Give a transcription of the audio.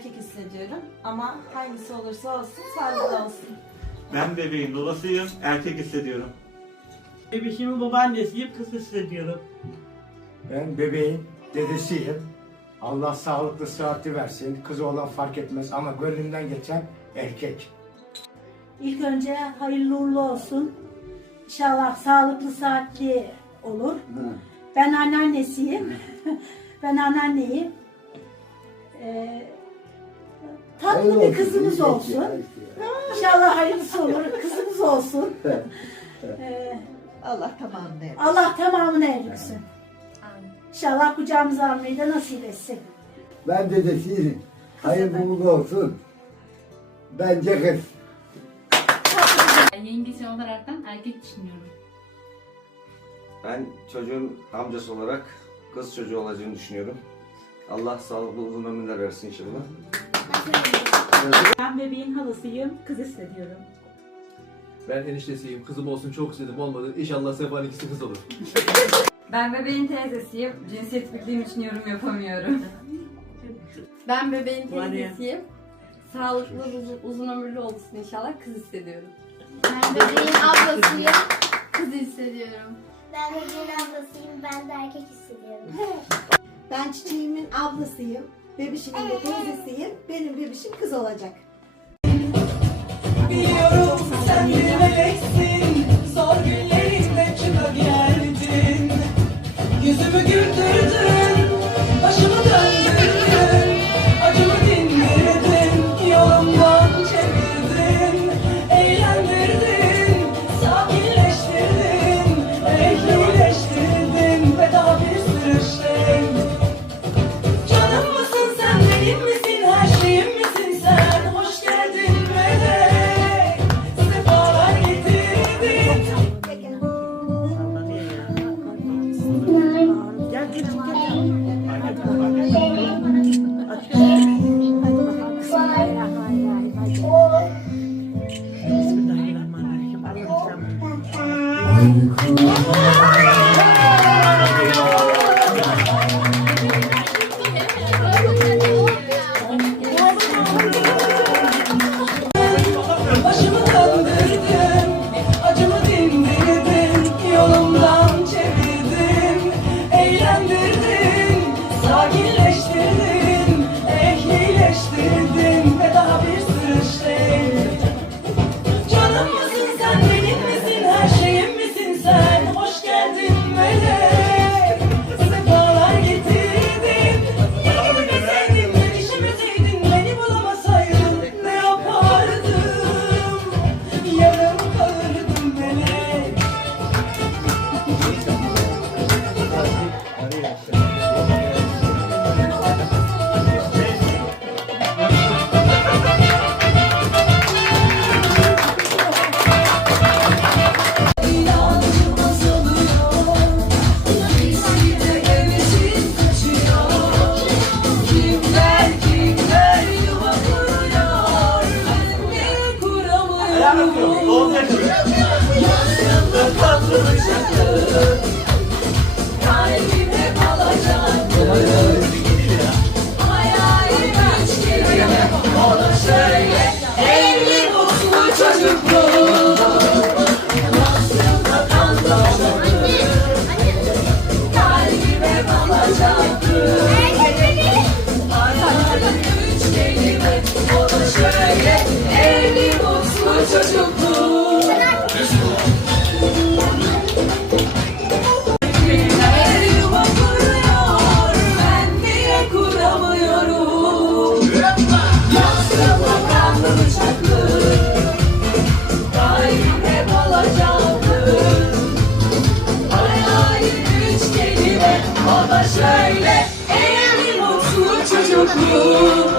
Erkek hissediyorum. Ama hangisi olursa olsun sağlıklı olsun. Ben bebeğin babasıyım, erkek hissediyorum. Bebişimin babaannesiyim, kız hissediyorum. Ben bebeğin dedesiyim. Allah sağlıklı sıhhati versin. Kız olan fark etmez ama gönlümden geçen erkek. İlk önce hayırlı uğurlu olsun. İnşallah sağlıklı saatli olur. Ben anneannesiyim. ben anneanneyim. Ee, tatlı bir kızımız olsun. İnşallah hayırlısı olur. Kızımız olsun. Ee, Allah tamamını erdir. Allah tamamını erdirsin. İnşallah kucağımıza almayı da nasip etsin. Ben dedesiyim. Hayırlı uğurlu olsun. Bence kız. Yengesi olaraktan erkek düşünüyorum. Ben çocuğun amcası olarak kız çocuğu olacağını düşünüyorum. Allah sağlıklı uzun ömürler versin inşallah. Ben bebeğin halasıyım, kız hissediyorum. Ben eniştesiyim. Kızım olsun çok istedim olmadı. İnşallah Sefa'nın ikisi kız olur. Ben bebeğin teyzesiyim. Cinsiyet bildiğim için yorum yapamıyorum. Ben bebeğin ya. teyzesiyim. Sağlıklı, uzun, uzun ömürlü olsun inşallah. Kız hissediyorum. Ben bebeğin ablasıyım. Kız hissediyorum. Ben bebeğin ablasıyım. Ben de erkek hissediyorum. Ben çiçeğimin ablasıyım. Bebişimin de teyzesiyim. Benim bebişim kız olacak. Biliyorum sen bir meleksin, Oh, my God. Kanlı bıçaklı, kalbime kalacaktı. Hayalim üç kelime, o da şöyle, şöyle, evli mutlu çocuklu.